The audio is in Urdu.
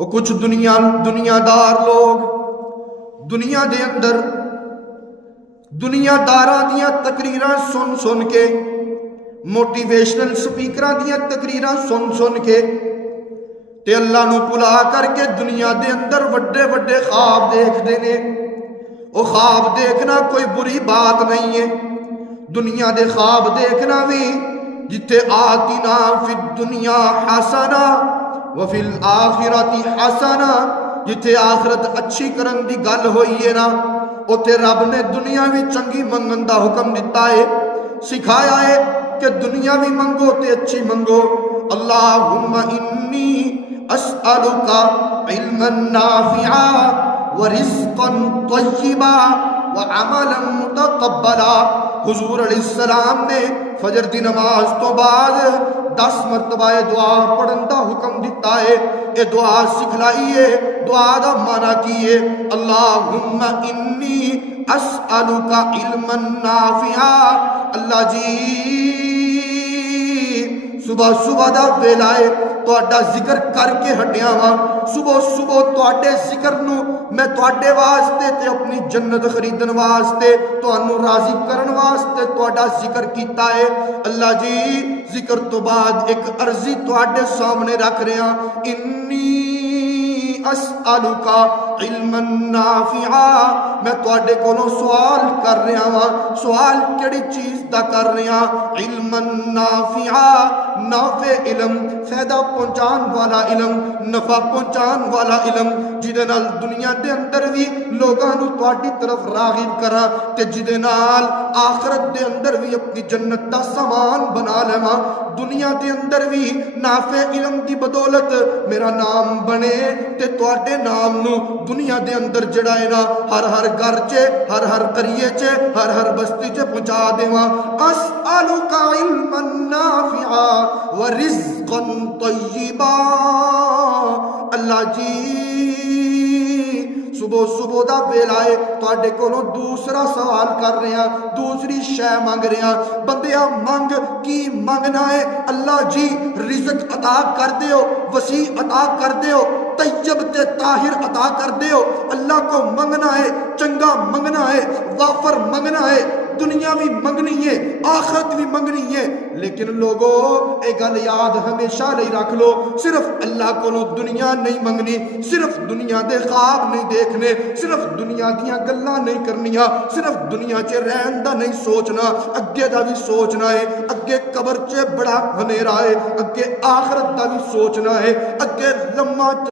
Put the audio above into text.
وہ کچھ دنیا دار لوگ دنیا دے اندر دنیا داراں دیاں تقریراں سن کے موٹیویشنل سپیکراں دیاں تقریراں سن کے تے اللہ نو بھلا کر کے دنیا دے اندر وڈے وڈے خواب دیکھدے نے۔ وہ خواب دیکھنا کوئی بری بات نہیں ہے، دنیا دے خواب دیکھنا بھی جتھے آتنا فی الدنیا حسنہ وفی الآخرۃ حسنہ، جتھے آخرت اچھی کرن دی گل ہوئی ہے نا، اوتھے رب نے دنیا بھی چنگی منگن دا حکم دیتا ہے، سکھایا ہے کہ دنیا بھی منگو تے اچھی منگو۔ اللہم انی اسألک علما نافعا ورزقا طیبا وعملا متقبلا۔ حضور علیہ السلام نے فجر دی نماز تو بعد 10 مرتبہ دعا پڑھن دا حکم دیتا ہے۔ یہ دعا سکھلائیے، دعا دا معنی کیے، اللہم انی اسألک علما نافعا۔ اللہ جی صبح دا ویلا ہے، تہاڈا ذکر کر کے ہٹیا وا، صبح تہاڈے ذکر نو میں تہاڈے واسطے تے اپنی جنت خریدن واسطے، تہانوں راضی کرن واسطے تہاڈا ذکر کیتا ہے۔ اللہ جی ذکر تو بعد ایک عرضی تہاڈے سامنے رکھ رہا، انی اسألک علما نافعا، میں تہاڈے کولوں سوال کر رہا ہاں۔ سوال کیڑی چیز دا کر رہا؟ علما نافعا، نافع علم، فائدہ پہنچان والا علم، نفع پہنچان والا علم، جدے نال دنیا دے اندر بھی لوگاں نو تہاڈی طرف راغب کراں تے جدے نال آخرت دے اندر بھی اپنی جنت دا سامان بنا لواں۔ دنیا دے اندر بھی نافع علم دی بدولت میرا نام بنے تے تہاڈے نام نو دنیا دے اندر جڑا ہے نا ہر گھر چ، ہر قریے چ، ہر بستی چ پہنچا دیواں۔ اسألک علما نافعا ورزقا طیبا۔ اللہ جی صبح دا ویلا ہے، تہاڈے کولوں دوسرا سوال کر رہے ہیں، دوسری شے منگ رہے ہیں۔ بندیا منگ کی منگنا ہے؟ اللہ جی رزق عطا کر دیو، وسیع عطا کر دیو، طیب تے طاہر عطا کر دیو۔ اللہ کو منگنا ہے، چنگا منگنا ہے، وافر منگنا ہے، دنیا بھی منگنی ہے، آخرت بھی منگنی ہے۔ لیکن لوگوں ایک گل یاد ہمیشہ لئی رکھ لو، صرف اللہ کو دنیا نہیں منگنی، صرف دنیا دے خواب نہیں دیکھنے، صرف دنیا دیاں گلاں نہیں کرنیاں، صرف دنیا چ رہن دا نہیں سوچنا، اگے دا بھی سوچنا ہے، اگے قبر چ بڑا ہنیرا ہے، اگے آخرت دا بھی سوچنا ہے، اگے لمحہ